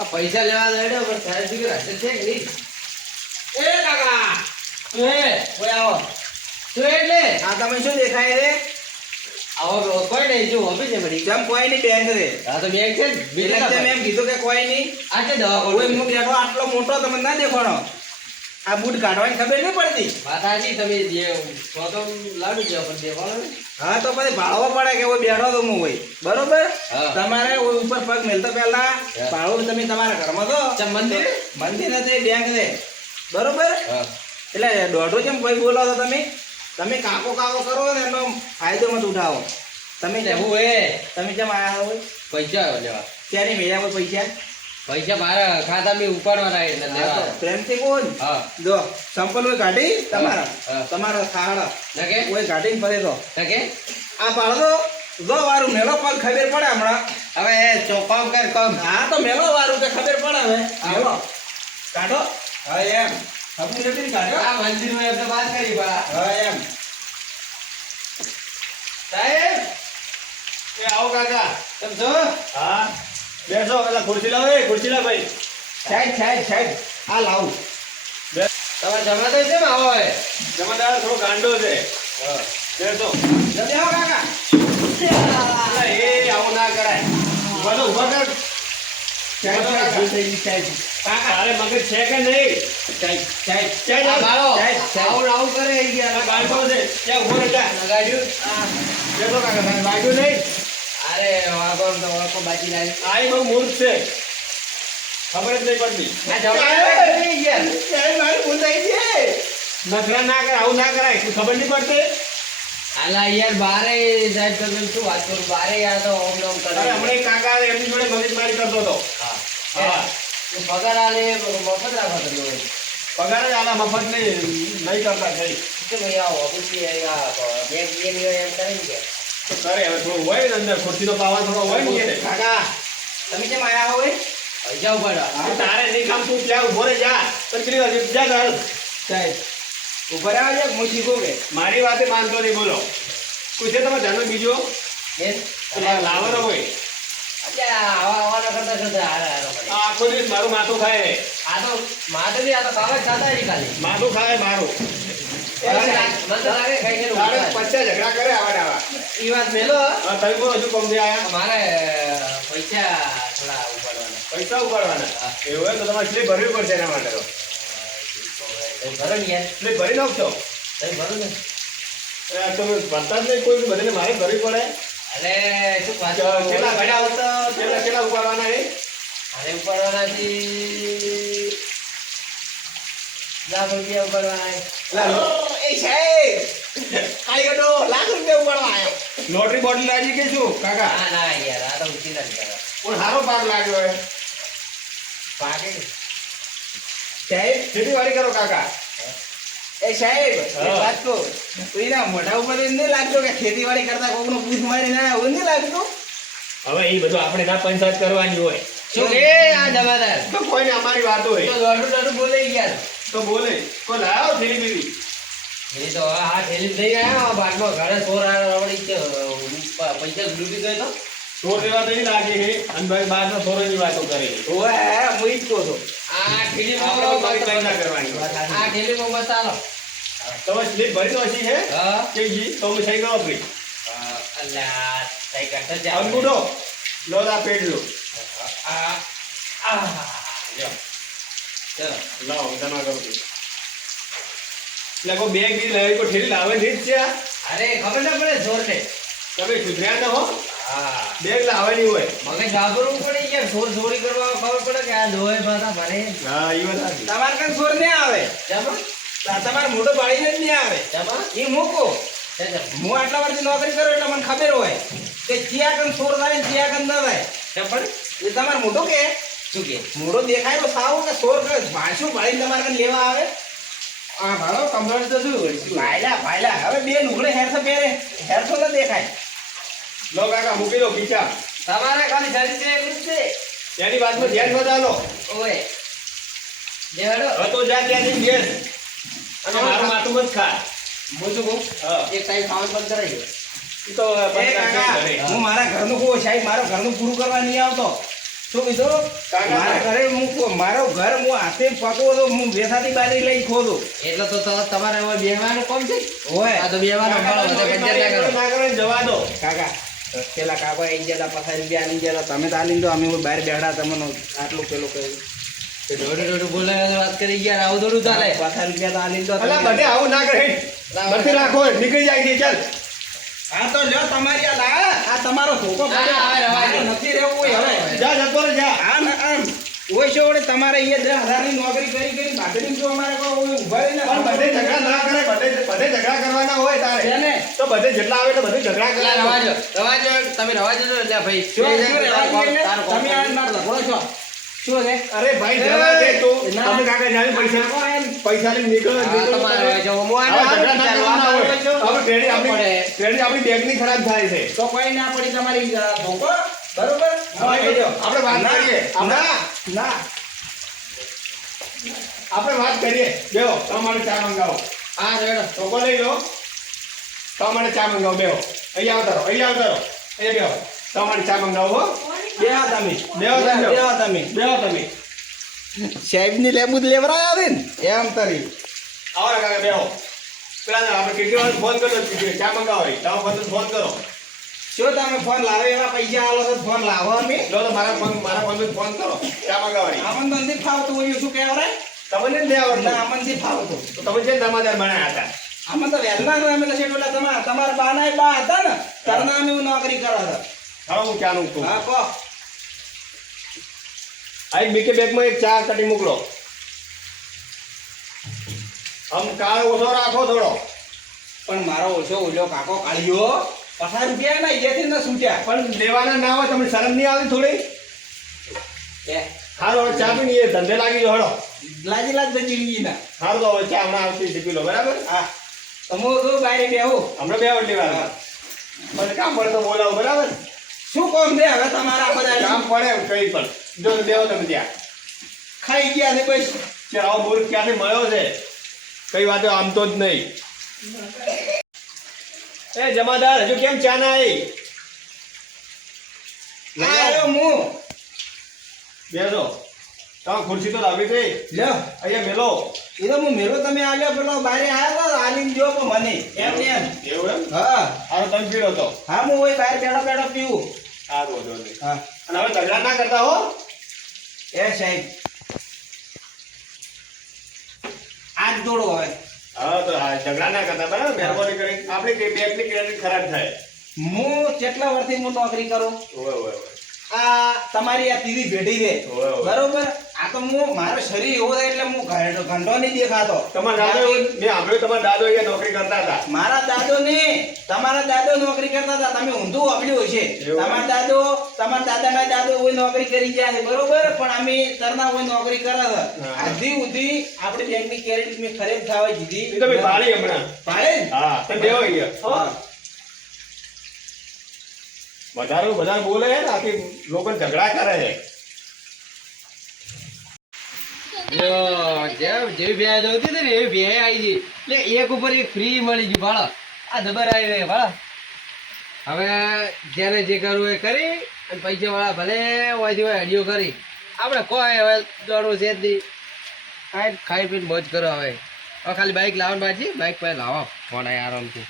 આ પૈસા લેવા લડ્યો પણ સાહેબ દીકરા હાજર છે કે નહીં? એ કાકા કોઈ આવો તું એટલે આ તમે શું દેખાય રે? આવો કોઈ નહીં જો ઓફિસ છે બધી જેમ કોઈ નહીં બેંક રે. હા તો બેંક છે ને એટલે તેમ એમ કીધું કે કોઈ નહીં. આ છે દવા કોઈ હું બેઠો આટલો મોટો તમને ના દેખાણો. આ બૂટ કાઢવાની ખબર નહીં પડતી. વાત સાચી તમે જે તો લાડુ જેવા પણ દેવાનો ને હા તો પછી ભાળવો પડે કે કોઈ બેઠો તો હું હોય બરોબર. હા. તમારે ઓય ઉપર પગ મેલતા પહેલા ભાળવું તમે તમારા ઘરમાં તો ચમ મંદિર મંદિર નથી બેંક છે બરોબર. હા એટલે દોઢો કેમ કોઈ બોલો છો તમે? તમે કાકો કાકો કરો ને એનો ફાયદો મત ઉઠાવો. તમે એટલે જેમ હું તમે જેમ આયા હોય પૈસા લેવા ત્યાંની મેળ્યા હોય પૈસા. પૈસા મારા ખાતામાં ઉપાડવાના એટલે હા તો લેવા પ્રેમથી કોણ હા જો સંપલ હોય કાઢી તમારા હા. તમારો ખાડા નકે કોઈ કાઢીને ફરે તો નકે આ પાડો જો વારું મેલો પગ ખબર પડે હમણાં. હવે ચોપાવ કર કમ હા તો મેલો વારું કે ખબર પડે હવે મેલો કાઢો. હા એમ હબુ નથી કાઢ્યો. આ મંદિરમાં એમને વાત કરી બા હા એમ સાહેબ એ આવો કાકા. તમે જો હા બેસો. પેલા ખુરશી લાવો. એ ખુરશી લાવ ભાઈ. સાઈડ સાઈડ સાઈડ આ લાવું. તમારે જમા તો છે ને આવો હવે જમાદાર થોડો ગાંડો છે. બેસો. જલ્દી આવો કાકા. અલા, એ આવું ના કરાય. ઉભા તો ઉભા કર. સાઈડ સાઈડ ભૂલ થઈ ગઈ સાઈડ. કાકા તારે મગજ છે કે નહીં? સાઈડ સાઈડ ક્યાં આ જાવ? બાળો સાહેબ, સાહેબ. આવું ને આવું કરે ઈ આ ગયા બાળકો છે. ત્યાં ઉભો રહે જા. લગાડ્યું બેસો કાકા. તારે વાગ્યું નહીં? અરે વાગો તો વાગો બાકી લાવી આ ઈ બહુ મૂર્ખ છે. ખબર જ નહીં પડતી. આ જમા નહીં ગયા સાઈડ મારી ભૂલ થઈ ગઈ. નખરા ના કર. આવું ના કરાય. તું ખબર નહીં પડતી? આલા યાર બારે સાહેબ તમે શું વાત કરું બારે યાર તો ઓમ નોમ કરે અરે હમણાં એક કાકા એમની જોડે મગજમારી કરતો હતો. હા હા. તું પગાર આલે મફત રાખો તમે પગાર જ આલા મફત નહીં કરતા કઈ. કે ભાઈ આ ઓફિસ આ બેંક બેંક એમ કરે ને કે તો કરે હવે થોડું હોય ને અંદર ખુરશીનો પાવર થોડો હોય ને એને. કાકા તમે કેમ આયા હોય? પૈસા ઉપાડવા તો તારે નહીં કામ તું ત્યાં ઉભો રહે જા. તકલીફ હજી જા તારે. સાઈડ ઉપર આવજો હું શીખું કે મારી વાતે માનતો નહીં બોલો. કોઈ છે તમારે જાણો બીજો? એ તમારે લાવવાનો હોય. અચ્છા આવા કરતા કરતા હારા હારો કરે. આ આખો દિવસ મારું માથું ખાય. આ તો માથે બી આ તો કામ જ થતા જ ખાલી માથું ખાય મારું. મને તો લાગે ખાઈ ગયેલું તારે ઉપાડ. પચ્ચા ઝઘડા કરે આવા ને આવા. ઈ વાત મેલો હા, તમે બોલો હજુ કમ આયા? મારે પૈસા થોડા ઉપાડવાના પૈસા ઉપાડવાના. હા. એવું હોય તો તમારે સ્લીપ ભરવી પડશે એના માટે તો. એ ભરો ને યાર સ્લીપ ભરી નાખશો. તમે ભરો ને તમે ભરતા જ નહીં કોઈ બધાને મારે ભરવી પડે. અરે શું વાત કેટલા ઘડા હોત તો કેટલા ઉપાડવાના એ? અરે ઉપાડવાનાથી ₹10 ઉપાડવાના એ સાહેબ કાઈ ગડો લાખ રૂપિયા ઉપાડવા આવ્યો. લોટરી બોટલ લાગી કે શું કાકા? ના ના યાર આ તો ઉચી નથી કરવા પણ સારો પાક લાગ્યો હે. પાકે સાહેબ ખેતીવાડી કરો કાકા. એ સાહેબ એક હા. વાત કહું. કોઈના મોઢા ઉપર એમ નહીં લાગતો કે ખેતીવાડી કરતા કોકનું પૂછ મારી ના એવું નહીં લાગતું. હવે એ બધું આપણે ના પંચાયત કરવાની હોય. શું કે આ જમાદાર તો કોઈને અમારી વાત તો હોય દોઢું દોઢું બોલે યાર તો બોલે. કોઈ લાવો થેલી બીવી. એ તો આ ઠેલી થઈ ગયા બાદમાં ઘરે ચોર રવડી છે પૈસા ડૂબી ગયો તો ચોર જેવા તો નહીં લાગે છે. અને ભાઈ બહારના ચોરોની વાતો કરે છે. ઓવે હું ઈ જ કહું છું. આ આપણે તો કોઈ કઈ ના કરવાની. આ ઠેલીમાં મસાલો તમે સ્લીપ ભરી દો છે હા કે જી તો હું સહી કરો ફ્રી. અલ્લા સહી કરતા જાઓ અંગૂઠો લો આ પેટ લો. આ આ લ્યો ચલો લાવો જમા કરો છું. એટલે કોઈ બેગ બી લાવે કોઈ ઠેલી લાવે નહીં જ છે આ. અરે ખબર ના પડે જોર ને તમે સુધર્યા ન હો. હા બેગ લાવવાની હોય. મગજ ગાભરવું પડે યાર ચોર ચોરી કરવા ખબર પડે કે આ લોહે પાછા ભરે હા એ વાત સાચી. તમારે કાંઈ ચોર નહીં આવે. જમા તમારે મોટો પાડીને જ નહીં આવે. જમા એ મૂકો. જમા હું આટલા વર્ષથી નોકરી કરું એટલે મને ખબર હોય કે ચિયા કન ચોર થાય ને ચિયા કન ન થાય. જમા એ તમારે મોટો કે શું કે મોટો દેખાય તો સારું કે ચોર કે ભાષું ભાડીને તમારે કન લેવા આવે. આ ભાડો કમળ તો શું હોય ભાઈલા ભાઈલા હવે બે લુગડે હેરસો પહેરે હેરસો ન દેખાય. લો કાકા મૂકી દો ખીચા. તમારે ખાલી શરીર છે એટલું જ છે એની વાતમાં ધ્યાન બતાવો. ઓય દેવાડો હવે તો જા ત્યાંથી ઘેર. અને મારું માથું મત ખા. હું શું કહું હા. એક ટાઈમ ખાવાનું બંધ કરાવી દો ઈ તો એ કાકા ઘરે. હું મારા ઘરનું કહું સાહેબ મારા ઘરનું પૂરું કરવા નહીં આવતો. શું કીધું? કાકા. મારા ઘરે મારો ઘર હું હાથે પકવો તો હું વેસાથી બારી લઈ ખોદું. એટલે તો તમારે હવે બેહવાનું કોમ છે હોય. આ તો બેહવાનું કાકા, મળો તમે પંચાયત ના કરો ના કરો ને જવા દો. કાકા પેલા કાકા આઈ ગયા તા, પથારી બી આલી ગયા તા. તમે તો આલી દો, અમે બહાર બેઠા તમને આટલું પેલું કહ્યું. દોઢું બોલાવે વાત કરી ગયા આવું થોડું ચાલે પથારી ગયા તા આલી દો. અલા, બધે આવું ના કરે. નથી રાખો, નીકળી જાય છે, ચાલ. હા તો લ્યો તમારી આ લા, આ તમારો ધોકો હા, હવે રવા દો. નથી રહેવું હોય હવે. જા, જતો રહે, જા. આમ આમ ઓય છો વડે તમારે અહીંયા 10,000 ની નોકરી કરી બાકડી જો અમારે કોઈ ઉભા રહીને પણ બધે ઝઘડા ના કરે, બધે ઝઘડા કરવાના હોય તારે. છે ને? તો બધે જેટલા આવે તો બધે ઝઘડા એટલે કરવાના. રવાજો તમે રવાજો એટલે ભાઈ શું શું રહેવા દે એટલે? તારું કોમ તમે આ માર લખો છો શું છે? અરે ભાઈ, જવા દે તું. ના. તમે કાકા જાણે પૈસા લઈને નીકળો, હા, નીકળો. તમારે હવે જો હું આવા આને ઝઘડા ના કરવાના હોય. જો. હવે ટ્રેડી આપણી પડે. બેગની ખરાબ થાય છે. તો કોઈ ના પડી તમારી ધોકો બરોબર હવે હવે જો. આપણે વાત ના, કરીએ. ના ના આપણે વાત કરીએ. બેહો, તમારે ચા મંગાવો. હા રેડો ટોકો લઈ લો. તમારે ચા મંગાવો, બેહો. અહીંયા આવતા રહો, અહીંયા આવતા રહો. એ બેહો. તમારે ચા મંગાવો, હો. બેહો તમે બેહો તમે. બેહો તમે બેહો તમે. સાહેબની લેબુ લેવરાયા છે ને એમ તરી આવો ને કાકા, બેહો. પેલા ને આપણે કેટલી વાર ફોન કર્યો છે, ચા મંગાવો હોય. તમે ફોન કરો. શું તમે ફોન લાવે એવા પૈસા આલો તો ફોન લાવો અમે લો તો મારા ફોન ફોન કરો. ચા મંગાવવાની. આમન તો નથી ફાવતું હોય શું કહેવાય તમને જ નહીં આવડતું. ના આમન નથી ફાવતું તો તમે છે ને દામાદાર બનાયા હતા. આમન તો વહેલા અમે તો શેઠ ઓલા તમારા બાના બા હતા ને તરના અમે નોકરી કરવા હતા હવે હું ચાનું છું. હા કહો આ એક બીકે બેગમાં એક ચા કટી મોકલો. આમ કાળ ઓછો રાખો થોડો. પણ મારો ઓછો ઓલો કાકો કાળિયો 50 રૂપિયા ના જેથી ન છૂટ્યા પણ લેવાના ના હોય, તમને શરમ નહીં આવતી થોડી? કે હારો હવે ચા પીને એ ધંધે લાગી જાઓ, હળો. લાજી લાજ જિંદગી ના હારો તો હવે ચા હમણાં આવતી છે, પી લો, બરાબર? હા તમો તો બારે બેહો હમણાં બે વટલી વાર પછી કામ પડે તો બોલાવો, બરાબર? શું કોમ દે હવે તમારા બધા કામ પડે કઈ પણ જો તો બેહો તમે ત્યાં. ખાઈ ગયા ને બસ કે આવો મૂર્ખ ક્યાંથી મળ્યો છે, કઈ વાતો આમ તો જ નહીં. એ જમાદાર, હજુ કેમ ચા ના આવી? આયો હું બેસો. તમે ખુરશી તો લાવી હતી, લ્યો અહીંયા મેલો. એ તો હું મેરો તમે આવ્યો પેલો બારે આવ્યો તો આલીને જો પણ મને એમ ને એમ એવું એમ? હા હારો તમે પીડો તો હા હું ઓય બહાર બેઠો બેઠો પીવું સારું હતો નહીં. હા અને હવે ઝઘડા ના કરતા હો. એ સાહેબ આજ દોડો હવે હા તો હા, ઝઘડા ના કરતા, બરાબર? મહેરબાની કરી. આપણી બેગની ક્રેડિટ ખરાબ થાય. હું કેટલા વર્ષથી હું નોકરી કરું ઓવે ઓવે ઓવે. આ તમારી આ તીરી ભેટી છે ઓવે ઓવે. બરોબર આ તો હું મારો શરીર એવો થાય એટલે હું ઘંટો નહીં દેખાતો તમારા દાદો મેં સાંભળ્યું તમારા દાદો અહીંયા નોકરી કરતા હતા. મારા દાદો ને તમારા દાદો નોકરી કરતા હતા તમે ઊંધું વાપર્યું હશે એવું? તમારા દાદાના દાદો કોઈ નોકરી કરી ગયા છે બરોબર પણ અમે તરના કોઈ નોકરી કરે છે હા. આધી ઉધી આપણે બેંકની ક્રેડિટ મેં ખરીદ થવા દીધી એ તો મેં પાડી હમણાં. પાડે ને? હા, તમે બેહો અહીંયા. હા. વધારે બોલે છે ને, આથી લોકો ઝઘડા કરે છે. જેવી બે જોતી હતી ને એવી બે આવી ગઈ એટલે એક ઉપર એક ફ્રી મળી ગયું ભાડો આ જબર આવી રહી ભાડો હવે જેને જે કરવું એ કરી અને પૈસા વાળા ભલે હોયથી હોય હડિયો કરી આપણે કોઈ હવે દોડવું છે જ નહીં ખાઈ પીને મોજ કરો હવે હવે ખાલી બાઇક લાવવાનું બાજી બાઇક પાસે લાવો ફોન આવી આરામથી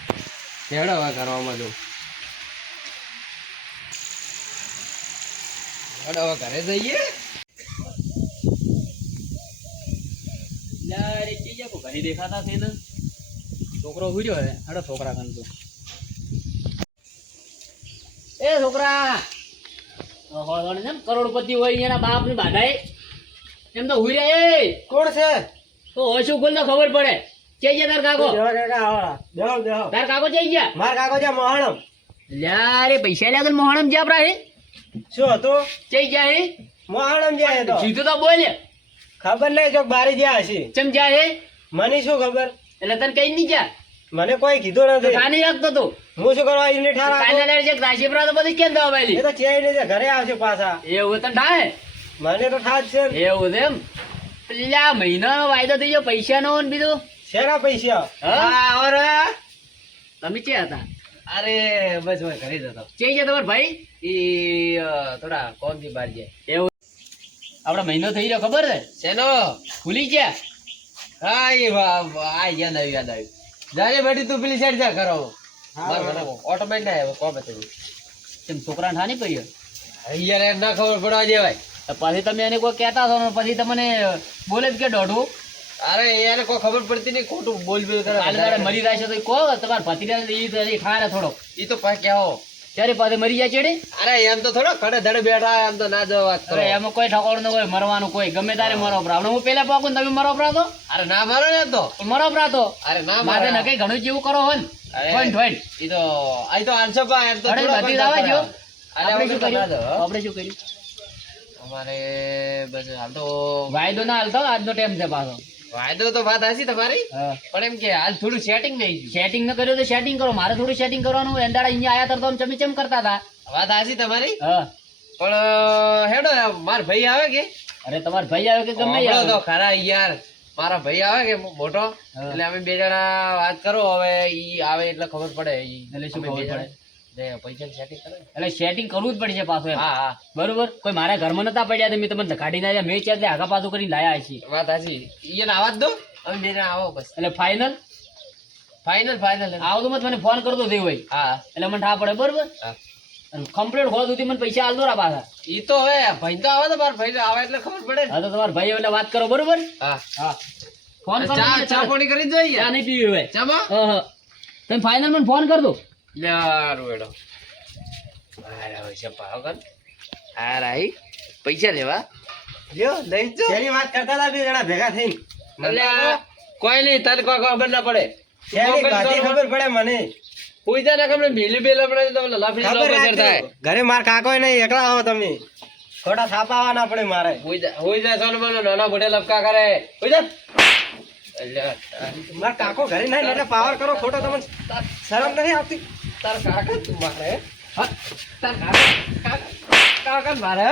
હેડો હવે કરવામાં દઉં હેડો હવે ઘરે જઈએ ઘણી દેખાતા છે ને છોકરો હુર્યો હે હેડો છોકરા કન તો એ છોકરા કરોડપતિ હોય એના બાપ ની બાધાય એમ તો હુર્યા એ કોણ છે તો હોય શું ખોલ તો ખબર પડે ચઈ ગયા તાર કાકો તાર કાકો ચઈ ગયા માર કાકો છે મોહણમ લ્યા રે પૈસા લ્યા તો મોહણમ જ્યાં આપડા હે શું હતું ચઈ ગયા હે મોહણમ જાય તો સીધું તો બોલ ખબર નહીં જો બારી ગયા હશે ચમ જાય હે મને શું ખબર એટલે તને કઈ નહીં જા મને કોઈ કીધું તો નથી કાની રાખતો તો હું શું કરવા એને કાલે લડે છે રાશિપરા તો બધી કેમ દવા પાલી એ તો ચેઈ ને ઘરે આવશે પાછા એવું તને થાય મને તો થાજ છે એવું છે એમ પેલા મહિનાનો વાયદો થઈ ગયો પૈસા નો ને બીજું શેના પૈસા હા ઓર તમે ક્યાં હતા અરે બસ ઘરે જ હતો ચઈ ગયા તમારા ભાઈ એ થોડા કોમ થી બહાર જાય એવું આપડે મહિનો થઈ ગયો ખબર છે શેનો ભૂલી ગયા હા એ આ યાદ આવ્યું જાજે બેટી તું પેલી સાઈડ જા કરો ઓટોમેટિક ના આવે કોમ હતું તેમ છોકરા ઠાની પડ્યો યાર એને ના ખબર પડવા દેવાય તો પછી તમે એને કોઈ કહેતા છો ને પછી તમને બોલે જ કે દોઢું અરે એને કોઈ ખબર પડતી નહીં ખોટું બોલ બોલ કરે કાલે તારે મરી જાય છે તો કહો તમારા ભતીજા ઈ ખારે થોડો એ તો પા કેવો ત્યારે પાછે મરી જાય ચેડી અરે એમ તો થોડો ખડે ધડે બેઠા એમ તો ના જવા વાત કરો અરે એમાં કોઈ ઠકોડું ન કોઈ મરવાનું કોઈ ગમે તારે મરો પ્રાવ હું પેલા પાકું ને તમે મરો પ્રાતો અરે ના મારો ને તો મરો પ્રાતો અરે ના મારે મારે ન કઈ ઘણું જેવું કરો હોય ને અરે ફોઈન એ તો આ તો આલસો પા એમ તો અરે થોડો બધી પણ લાવા જો અરે આપણે શું આપણે કર્યું ના આપણે શું કર્યું અમારે બસ હાલ તો વાયદો ના હાલતો આજનો ટાઈમ છે પાછો વાયદો તો વાત હશે તમારી હા પણ એમ કે હાલ થોડું સેટિંગ નહીં સેટિંગ ન કર્યું તો સેટિંગ કરો મારે થોડું સેટિંગ કરવાનું એંડાડા અહીંયા આયા તરતો ચમી ચમ કરતા હતા વાત હશે તમારી હા પણ હેડો માર ભાઈ આવે કે અરે તમારો ભાઈ આવ્યો કે ગમે હમણાં તો આવ્યો ખરા યાર મારા ભાઈ આવે કે મોટો હા. એટલે અમે બે જણા વાત કરો હવે ઈ આવે એટલે ખબર પડે એટલે શું અમે બે ખબર જણા પૈસા સેટિંગ કરે એટલે સેટિંગ કરવું જ પડશે પાછું એમ. હા હા બરોબર કોઈ મારા ઘરમાં નતા પડ્યા તો મેં તમને કાઢી ના મેં ચાલે આગા પાછું કરીને લાયા છીએ વાત હશે ઈને આવા જ દો અમે બે જણા આવો બસ એટલે ફાઇનલ ફાઇનલ આવો તો મત મને ફોન કરતો થયો હોય હા એટલે મને ઠા પડે બરોબર હા કમ્પ્લીટ હોવા સુધી મને પૈસા આલદો રા પાછા ઈ તો હવે ભાઈ તો આવે તો મારા ભાઈ તો આવે એટલે ખબર પડે ને. હા તો તમારા ભાઈ એટલે વાત કરો બરોબર હા હા ફોન કરો ચા મને ચા તરત. પાણી કરી જોઈએ ચા નહીં પીવી હોય ચામાં હા હા તમે ફાઇનલ મને ફોન કર દો યાર વેડો હારા હોય છે પાવ કર હારા હી પૈસા લેવા લ્યો લઈ જો શેની વાત કરતા હતા બે જણા ભેગા થઈને એટલે કોઈ નહીં તને કોઈ ખબર ના પડે શેની ગાડી ખબર પડે મને કોઈ જા ના ખબર મિલી બેલ આપણે તો લાફડી ખબર લોબેસર રાખજો. થાય ઘરે માર કાકો નહીં એકલા આવો તમે ખોટા થાપાવા ના પડે મારે હોઈ જાય સોનો બોલો નાના મોટે લપકા કરે હોઈ જા એટલે માર કાકો ઘરે નહીં એટલે પાવર કરો ખોટો તમને શરમ નથી આવતી તાર કાકા તું મારે હા તાર કાકા કાકા મારે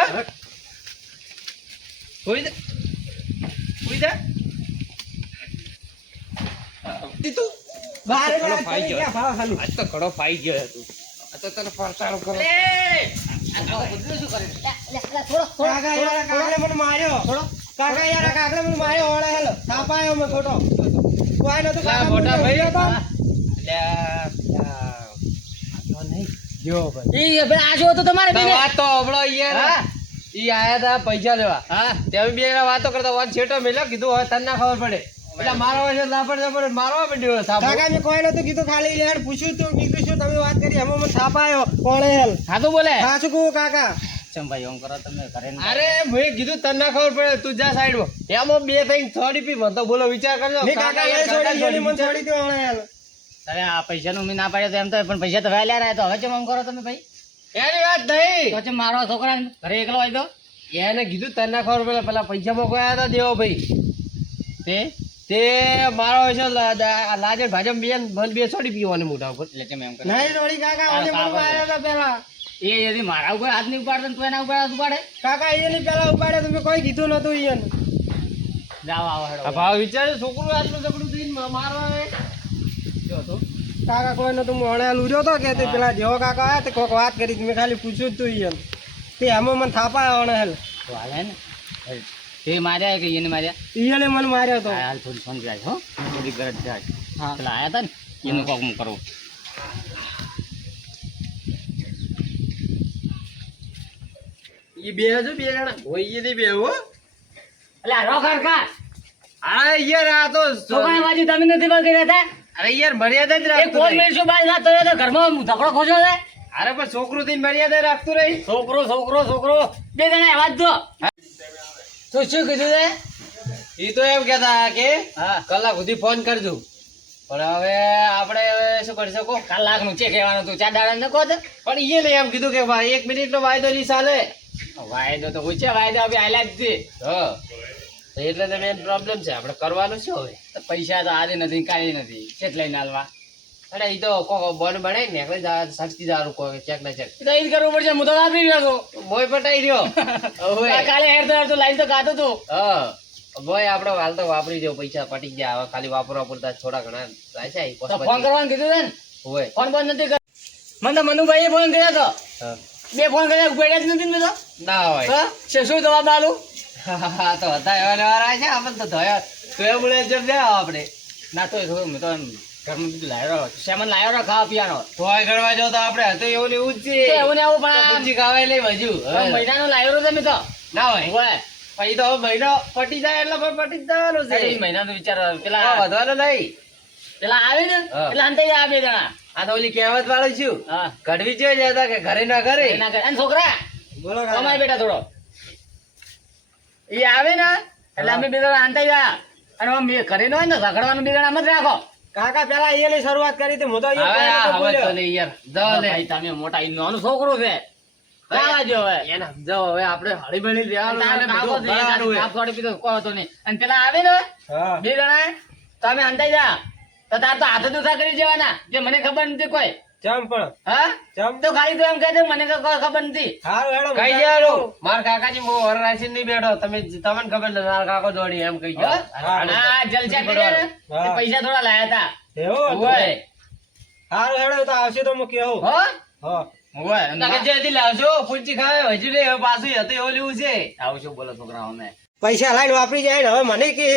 હોઈ જા હોઈ જા તું બારે ઘણો ફાઈ ગયો. ક્યાં ભાવ ખાલી આજ તો ઘણો ફાઈ ગયો તું આ તો તને પરસારો કરો કાકા યાર કાકડે મને માર્યો કાકા યાર કાકડે મને માર્યો ઓળે હેલો થાપાયો મેં ખોટો કોઈ નતું લા કાકા મોટા ભાઈ હતો. ઈ ભાઈ આ જો તો તમારે બેને. વાત તો હમણો યાર હા. ઈ આયા તા પૈસા લેવા હા તમે બે જણા વાતો કરતા વાત છેટો મેલ્યો કીધું હવે તને ના ખબર પડે એટલે મારો હોય છે લાપડ પડે મારવા માંડ્યો થાપો કાકા મેં કોઈ નતું કીધું ખાલી યાર પૂછ્યું તું કીધું શું તમે વાત કરી એમાં મને થાપાયો ઓળે હેલ હા તો બોલે સાચું કહું કાકા ચમ ભાઈ ઓમ કરો તમે ઘરે ને અરે મેં કીધું તને ના ખબર પડે તું જા સાઈડ એમાં બે થઈને થોડી પી મને તો બોલો વિચાર કરજો નહીં કાકા લઈ છોડી એની મને છોડી દો ઓળે હેલ અરે આ પૈસાનું મેં ના પાડ્યો તો એમ તો પણ પૈસા તો વહેલા રહ્યા તો હવે ચમ આમ કરો તમે ભાઈ એની વાત નહીં તો ચમ મારો છોકરા ઘરે એકલો હોય તો એને કીધું તને ના ખબર પડે પેલા પૈસા મોકલાયા હતા દેવો ભાઈ તે તે મારો હોય છે લાજે ભાજપ બે મને બે છોડી પીવાની મોઢા ઉપર એટલે ચમ એમ કરે નહીં છોડી કાકા ઓને મને માર્યો તો પેલા એ યદી મારા ઉપર હાથ નહીં ઉપાડતો ને તું એના ઉપર હાથ ઉપાડે કાકા એની પેલા ઉપાડ્યો તમે કોઈ કીધું નતું ઈયન જાઓ આવો આ હેડો ભાવ વિચાર છોકરું આટલું જબડું થઈને મારવા આવે જો તો કાકા કોઈ નતું મોણે લૂર્યો તો કે તે પેલા જેવો કાકા આયા તે કોક વાત કરી મેં ખાલી પૂછ્યું જ તું ઈયન તે એમાં મને થાપાયો ઓણે હેલ તો હાલે ને તે માર્યા કે એને માર્યા ઈયને મને માર્યો તો હા, હાલ થોડી ફોન જાય હો થોડી ગરજ જાય હા પેલા આયા હતા ને એનું કોક હું કરું ઈ બે જો બે જણા હોય ની બે હો એટલે આ રોકડ કા આ યાર આ તો છોકરા બાજુ તમે નથી બંધ કર્યા હતા અરે યાર મર્યાદા જ એ રાખતું કોણ રહી. મિનિટ શું બાદ વાત કર્યો તો ઘરમાં ધકડો ખોજો છે અરે પણ છોકરું થઈને મર્યાદા રાખતું રહી છોકરો છોકરો છોકરો બે જણા વાત જો તું શું કીધું છે ઈ તો એમ કહેતા કે હા કલાક સુધી ફોન કરજો પણ હવે આપણે હવે શું કરી શકો કલાક નું છે કહેવાનું તું ચાર દાડા ન કહો તો પણ ઈએ ને એમ કીધું કે ભાઈ 1 મિનિટ નો વાયદો નહીં ચાલે વાયદો તો પૂછે વાયદો હવે આલ્યા જ છે હા તો એટલે તો મેન પ્રોબ્લેમ છે આપણે કરવાનું શું હવે તો પૈસા તો આજે નથી કાલે નથી ચેક લઈને આલવા અરે ઈ તો બોન બનાવી ને એટલે સાચી દારૂ કોઈ ચેક ના ચેક તો એ જ કરવું પડશે હું તો વાપરી રહ્યો છું મોય પટાઈ રહ્યો હવે કાલે હેરતો લાઈન તો ગાતો તું હા ભાઈ આપણે હાલ તો વાપરી દેવું પૈસા પટી ગયા હવે ખાલી વાપરવા પૂરતા થોડા ઘણા થાય છે તો ફોન કરવાનું કીધું છે ને હોય ફોન બંધ નથી કર મને તો મનુભાઈએ ફોન કર્યો તો હા બે ફોન કર્યા ઉપાડ્યા જ નથી ને તો ના હોય તો શું જવાબ આલું હા તો હતા એવા ને એવા રહ્યા છે આપણે તો ધોયા તો એ મળે જેમ લે આપણે ના તો થોડું મેં તો એમ ઘરમાં બીજું લાવ્યો સેમન લાવ્યો રહ્યો ખાવા પીવાનો ધોય કરવા જાવ તો આપણે હતું એવું ને એવું જ તો છે એવું ને એવું પણ પૂછી ખાવાય લઈ હજુ મહિનાનો લાવ્યો રહ્યો તમે તો ના હોય હોય પછી તો હવે મહિનો પટી જાય એટલે પછી પટી જ જવાનું છે એ મહિનાનો વિચાર પેલા હા, વધવાનું નહીં પેલા આવે ને હા. એટલે અંતે આ બે જણા આ તો ઓલી કહેવત વાળું છું હા ઘડવી જોઈ જતા કે ઘરે ના ઘરે એના ઘરે. અને છોકરા બોલો કાકા. અમારે બેટા થોડો એ આવે ને એટલે અમે બે જણા અંતે જા અને આમ બે ઘરે ન હોય ને ઝઘડવાનું બે જણા મત રાખો કાકા પેલા એની શરૂઆત કરી હતી હું તો ઈ હવે પહેલા આ તો હવે તો બોલ્યો. નહીં યાર જાઓ લે ભાઈ તમે મોટા ઈ નાનું છોકરું છે લાવા જો હવે એના જાઓ હવે આપણે હળી બળી રહેવાનું તારે અને કાકો બધું છે, ભરાવાનું તારે હોય. બાપ થોડી પીધો કોઈ હતો નહીં. અને પેલા આવે ને હા બે જણા તમે અંતાઈ જા તો તાર તો હાથ દુખા કરી જવાના જે મને ખબર નથી કોઈ ચમ પણ હા ચમ તો ખાલી તો એમ કહે છે મને કોઈ ખબર નથી હારું હેડો કઈ મજા દેવાનું કરો. મારા કાકાજી હું વર રાખીને નહીં બેઠો તમે તમને ખબર ને મારા કાકો દોડી એમ કહી જાઓ. હા. અને આ જલસા કર્યા ને હા. તે પૈસા થોડા લાયા હતા એવું હતું? હોય હારું હેડો તો આવશે તો હું કેવું હો હા હોય અને તો કે જેથી લાવજો પૂંચી ખાવે હજુ લે હવે પાછું હતું એવું લેવું છે આવું શું બોલો છોકરાઓ અમે પૈસા લાઈન વાપરી જાય ને હવે મને કે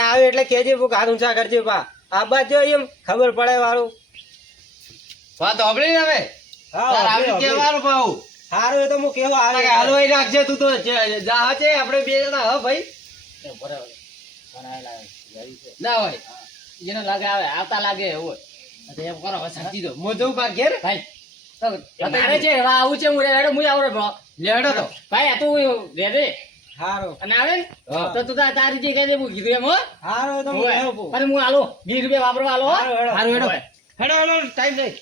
આવે એટલે કેજે કોક હાથ ઊંચા કરજે પા આ બાદ જો એમ ખબર પડે વાળું વાત હોભળી ને હવે હા તાર હોભળી, આવી હોભળી. કહેવાનું પાહું. હારું એ તો હું કેવું આવે તાકે હલવાઈ નાખજે તું તો જા છે આપણે બે જણા હા ભાઈ બરાબર બનાવેલા છે. ના હોય જેને લાગે આવે આવતા લાગે એવું તો એમ કરો હવે સાચી દો હું જઉં પાક ઘેર ભાઈ તો મારે છે હવે આવું છે હું રેડો હું આવડે ભણો. લેડો તો ભાઈ આ તું રે રે હારું અને આવે ને હા. તો તું તારી જે કહે હું કીધું એમ હો હારું એ તો હું હોય. કેવું અને હું આલો 20 રૂપિયા વાપરવા આલો હો. હારું હેડો હારું હેડો હોય. હેડો હેડો ટાઈમ નહીં